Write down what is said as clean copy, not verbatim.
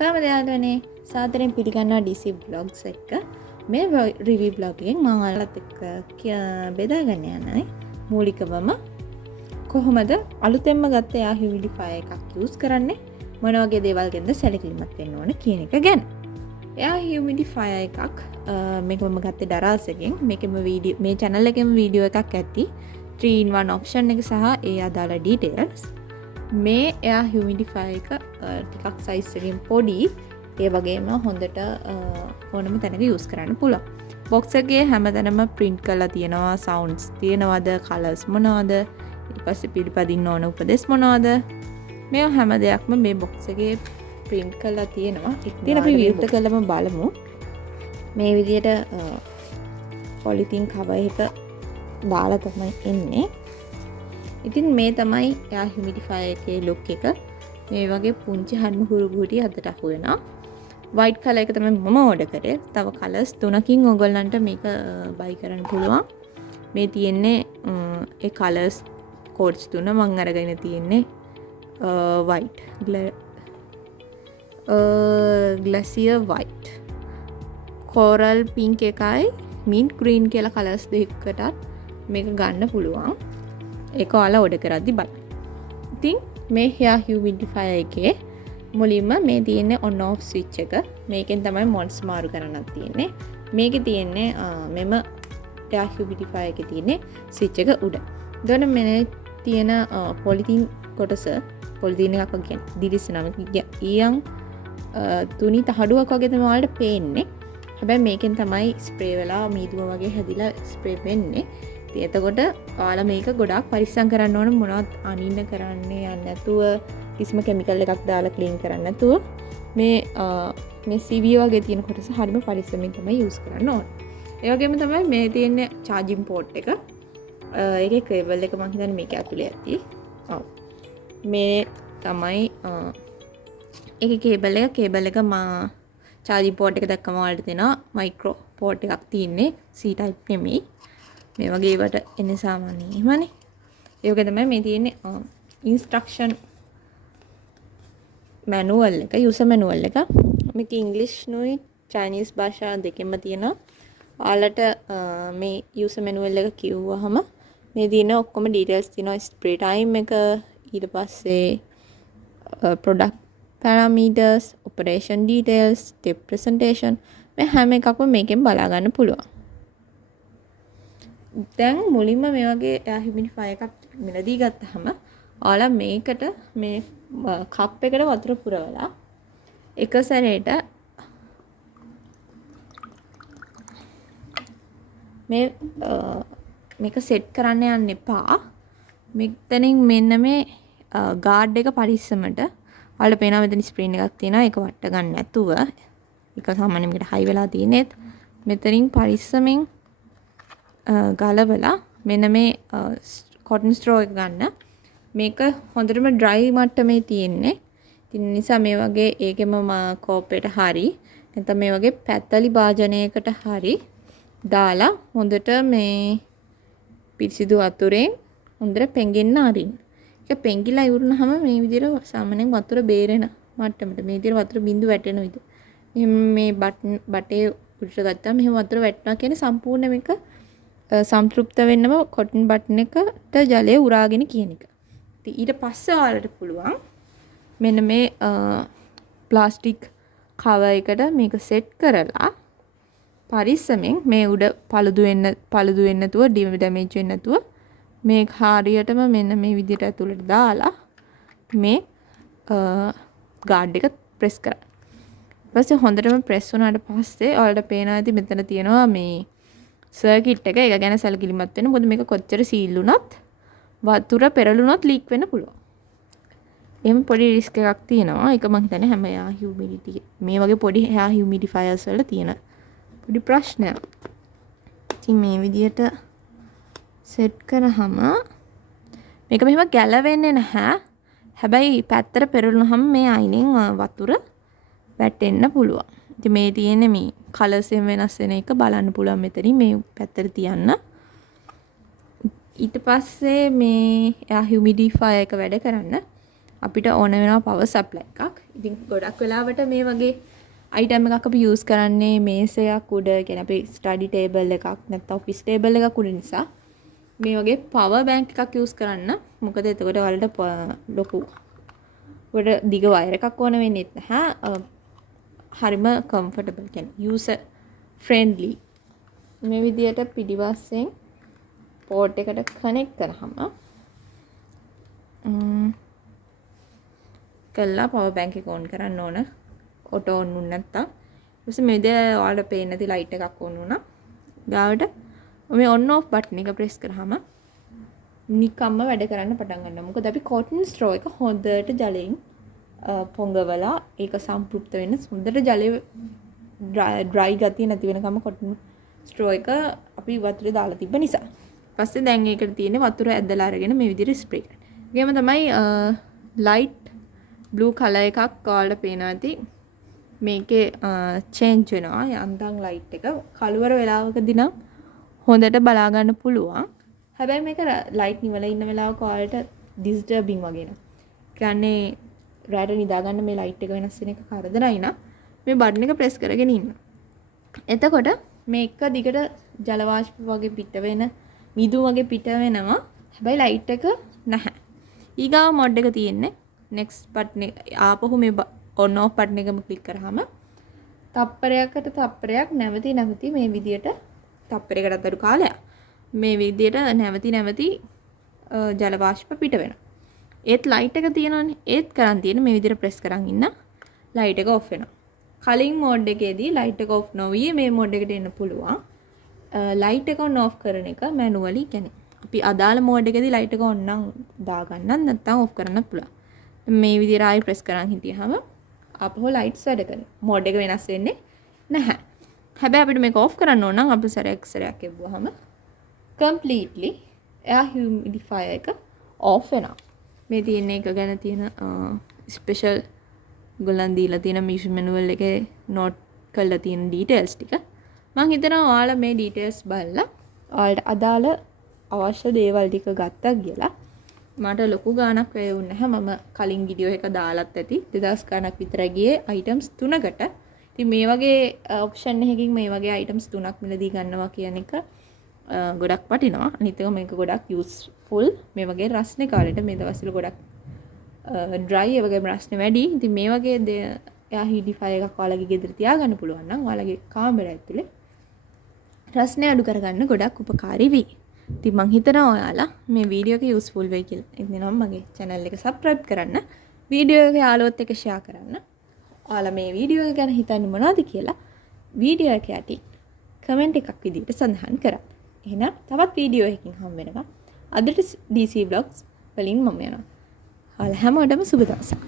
කාමද යාළුවනේ සාදරයෙන් පිළිගන්නවා DC vlogs එක. මේ review vlog එකෙන් මම ඔයාලත් එක්ක බෙදා ගන්න යනයි මූලිකවම කොහොමද අලුතෙන්ම ගත්ත Air Humidifier එකක් use කරන්නේ මොන වගේ දේවල් ගැනද සැලකිලිමත් වෙන්න ඕන කියන එක ගැන. Air Humidifier එකක් මේක මම ගත්තේ දරාසගෙන්. මේකෙම වීඩියෝ මේ channel එකෙම වීඩියෝ එකක් ඇති 3-in-1 option එක සහ ඒ අදාළ details. මේ Air Humidifier එක ටිකක් size එකකින් පොඩි ඒ වගේම හොඳට ඕනම තැනක use කරන්න පුළුවන්. box එකේ හැමතැනම print කරලා තියෙනවා sounds තියෙනවද colors මොනවද ඊට පස්සේ පිළිපදින්න ඕන උපදෙස් මොනවද මේ හැම දෙයක්ම මේ box එකේ print කරලා තියෙනවා. ඉතින් අපි විවෘත කළම බලමු. මේ විදිහට polythene cover එක දාලා තමයි එන්නේ. ඉතින් මේ තමයි Air Humidifier එකේ look එක. මේ වගේ පුංචි හඩු හුරුබුටි අතට අහු වෙනවා. white color එක තමයි මම order කරේ. තව colors තුනකින් ඔයගොල්ලන්ට මේක buy කරන්න පුළුවන්. මේ තියෙන්නේ ඒ colors codes තුන මම අරගෙන තියෙන්නේ white glacier white coral pink එකයි mint green කියලා colors දෙකකටත් මේක ගන්න පුළුවන්. ඒක ඔයාලා order කරද්දි බලන්න. ඉතින් මේ Air Humidifier එකේ මුලින්ම මේ තියෙන්නේ on off switch එක. මේකෙන් තමයි modes මාරු කරන්නත් තියෙන්නේ. මේකේ තියෙන්නේ මෙම Air Humidifier එකේ තියෙන්නේ switch එක උඩ. එතකොට මෙන්න තියෙන polythene කොටස polythene එකක් වගේ දිලිසෙනවා. ඊයන් තුනි තහඩුවක් වගේ තමයි ඔයාලට පේන්නේ. හැබැයි මේකෙන් තමයි ස්ප්‍රේ වෙලා මීදුම වගේ හැදිලා ස්ප්‍රේ වෙන්නේ. ඉතින් එතකොට ඔයාලා මේක ගොඩාක් පරිස්සම් කරන්න ඕන මොනවත් අනින්න කරන්නේ නැතුව කිසිම කෙමිකල් එකක් දාලා ක්ලීන් කරන්න නැතුව මේ CV වගේ තියෙන කොටස හරියම පරිස්සමින් තමයි යූස් කරන්න ඕන. ඒ වගේම තමයි මේ තියෙන්නේ charging port එක. ඒකේ කේබල් එක මම හිතන්නේ මේක ඇතුලේ ඇති. ඔව්. මේ තමයි ඒකේ කේබල් එක charging port එක දැක්කම ඔයාලට දෙනවා micro port එකක් තියෙන්නේ C type නෙමෙයි. මේ වගේ ඒවට එන්නේ සාමාන්‍යයෙන් එහෙමනේ. ඒ වගේ තමයි මේ තියෙන්නේ instruction manual එක user manual එක. මේක English නුයි Chinese භාෂා දෙකෙන්ම තියෙනවා. ඔයාලට මේ user manual එක කිව්වහම මේ තියෙන ඔක්කොම details තියෙනවා. spray time එක ඊට පස්සේ product parameters, operation details, step presentation මේ හැම එකක්ම මේකෙන් බලා ගන්න පුළුවන්. දැන් මුලින්ම මේ වගේ Air Humidifier එකක් මිලදී ගත්තාම ඔයාලා මේකට මේ කප් එකට වතුර පුරවලා එක සැරේට මේක සෙට් කරන්න යන්න එපා. මෙතනින් මෙන්න මේ ගාඩ් එක පරිස්සමට ඔයාලා පේනවා මෙතන ස්ක්‍රීන් එකක් තියෙනවා. ඒක වට ගන්න නැතුව ඒක සාමාන්‍යයෙන් මේකට හයි වෙලා තියෙනෙත් මෙතනින් පරිස්සමෙන් ගලවලා මෙන්න මේ cotton straw එක ගන්න. මේක හොඳටම dry මට්ටමේ තියෙන්නේ. ඉතින් නිසා මේ වගේ ඒකෙම කෝප්පයට හරි නැත්නම් මේ වගේ පැත්තලි භාජනයකට හරි දාලා හොඳට මේ පිරිසිදු වතුරෙන් හොඳට පෙඟෙන්න අරින්න. ඒක පෙඟිලා ඉවරනහම මේ විදිහට සාමාන්‍යයෙන් වතුර බේරෙන මට්ටමට මේ විදිහට වතුර බිඳු වැටෙන විදිහ. මේ බටේ උඩට ගත්තාම මෙහෙම වතුර වැටෙනවා කියන්නේ සම්පූර්ණ මේක සම්තෘප්ත වෙන්නම කොටන් බටන් එකට ජලය උරාගෙන කියන එක. ඉතින් ඊට පස්සේ ඔයාලට පුළුවන් මෙන්න මේ ප්ලාස්ටික් කවර් එකට මේක සෙට් කරලා පරිස්සමෙන් මේ උඩ පළුදු වෙන්න නැතුව ඩැමේජ් වෙන්න නැතුව මේ හරියටම මෙන්න මේ විදිහට ඇතුළට දාලා මේ ගාඩ් එක ප්‍රෙස් කරන්න. ඊට පස්සේ හොඳටම ප්‍රෙස් වුණාට පස්සේ ඔයාලට පේනවා ඇති මෙතන තියෙනවා මේ සර්කිට් එක. ඒක ගැන සැලකිලිමත් වෙන්න. මොකද මේක කොච්චර සීල් වුණත් වතුර පෙරළුණොත් ලීක් වෙන්න පුළුවන්. එහෙම පොඩි රිස්ක් එකක් තියෙනවා. ඒක මම හිතන්නේ හැම Air Humidity මේ වගේ පොඩි Air Humidifiers වල තියෙන පොඩි ප්‍රශ්නයක්. ඉතින් මේ විදියට සෙට් කරාම මේක මෙහෙම ගැලවෙන්නේ නැහැ. හැබැයි පැත්තට පෙරළුනහම මේ අයිනෙන් වතුර වැටෙන්න පුළුවන්. ඉතින් මේ තියෙන්නේ මේ කලර්ස් එකෙන් වෙනස් වෙන එක බලන්න පුළුවන් මෙතනින් මේ පැත්තට තියන්න. ඊට පස්සේ මේ Air Humidifier එක වැඩ කරන්න අපිට ඕන වෙනවා power supply එකක්. ඉතින් ගොඩක් වෙලාවට මේ වගේ item එකක් අපි use කරන්නේ මේසයක් උඩ, කියන්නේ අපි study table එකක් නැත්නම් office table එකක් උඩ නිසා මේ වගේ power bank එකක් use කරන්න. මොකද එතකොට ඔයාලට ලොකු වල දිග වයර් එකක් ඕන වෙන්නේ නැහැ. හරිම comfortable, කියන්නේ user friendly. මේ විදියට පිටිපස්සෙන් port එකට connect කරාම කළා power bank එක on කරන්න ඕන. auto on වුණ නැත්තම් ඊපස්සේ මේ විදිය ඔයාලට පේන්නේ නැති light එකක් on වුණා. ගාවට මේ on off button එක press කරාම නිකම්ම වැඩ කරන්න පටන් ගන්නවා. මොකද අපි cotton straw එක හොඳට ජලයෙන් පොඟවලා ඒක සම්ප්‍රප්ත වෙන්න හොඳට ජලයේ dry ගතිය නැති වෙනකම් cotton straw එක අපි වතුරේ දාලා තිබ්බ නිසා. පස්සේ දැන් ඒකට තියෙන්නේ වතුර ඇදලා අරගෙන මේ විදිහට ස්ප්‍රේ කරන්න. ඒකම තමයි light blue color එකක් ඔයාලට පේනවා ඇති. මේකේ change වෙනවා යන්තම් light එක. කළුවර වෙලාවකදී නම් හොඳට බලා ගන්න පුළුවන්. හැබැයි මේක light නිවලා ඉන්න වෙලාවක ඔයාලට disturbing වගේ නේද? කියන්නේ රැට නිදා ගන්න මේ light එක වෙනස් වෙන එක කරදරයි නා. මේ බටන් එක press කරගෙන ඉන්න. එතකොට මේක දිගට ජල වාෂ්ප වගේ පිට වෙන මිදු වගේ පිට වෙනවා. හැබැයි ලයිට් එක නැහැ. ඊගාව මොඩ් එක තියෙන්නේ next button එක ආපහු මේ on off button එකම click කරාම තප්පරයකට තප්පරයක් නැවති මේ විදියට තප්පරයකටත් අඩු කාලයක් මේ විදියට නැවති ජල වාෂ්ප පිට වෙනවා. ඒත් ලයිට් එක තියෙනවනේ. ඒත් කරන් තියෙන මේ විදියට press කරන් ඉන්න ලයිට් එක off වෙනවා. කලින් මෝඩ් එකේදී ලයිට් එක off නොවී මේ මෝඩ් එකට එන්න පුළුවන්. ලයිට් එක on off කරන එක මැනුවලි, කියන්නේ අපි අදාළ මෝඩ් එකේදී ලයිට් එක on නම් දාගන්නත් නැත්නම් off කරන්නත් පුළුවන්. මේ විදිහට ආයි press කරන් හිටියහම අපහො ලයිට්ස් වැඩ කරනවා. මෝඩ් එක වෙනස් වෙන්නේ නැහැ. හැබැයි අපිට මේක off කරන්න ඕන නම් අපි සරයක් එවුවාම completely air humidifier එක off වෙනවා. මේ තියෙන එක ගැන තියෙන special ගොල්ලන් දීලා තියෙන manual එකේ note කරලා තියෙන details ටික මම හිතනවා ඔයාලා මේ details බලලා ඔයාලට අදාළ අවශ්‍ය දේවල් ටික ගත්තා කියලා. මට ලොකු ගාණක් වැය වුණේ නැහැ. මම කලින් වීඩියෝ එක දාලත් ඇති 2000 ගාණක් විතර ගියේ items 3කට. ඉතින් මේ වගේ option එකකින් මේ වගේ items 3ක් මිලදී ගන්නවා කියන එක ගොඩක් වටිනවා. අනිත් එක මේක ගොඩක් useful. මේ වගේ රස්නේ කාලෙට මේ දවස්වල ගොඩක් dry ඒ වගේ රස්නේ වැඩි. ඉතින් මේ වගේ air humidifier එකක් ඔයාලගේ ගෙදර තියාගන්න පුළුවන් නම් ඔයාලගේ කාමරය ඇතුලේ රස්නේ අඩු කරගන්න ගොඩක් උපකාරී වෙයි. ඉතින් මං හිතනවා ඔයාලා මේ වීඩියෝ එක යූස්ෆුල් වෙයි කියලා. ඉතින් නම් මගේ channel එක subscribe කරන්න, වීඩියෝ එක යාළුවොත් එක්ක share කරන්න. ඔයාලා මේ වීඩියෝ එක ගැන හිතන්නේ මොනවද කියලා වීඩියෝ එක යටි comment එකක් විදිහට සඳහන් කරන්න. එහෙනම් තවත් වීඩියෝ එකකින් හම් වෙනවා. අදට DC vlogs වලින් මම යනවා. ඔයාලා හැමෝටම සුබ දවසක්.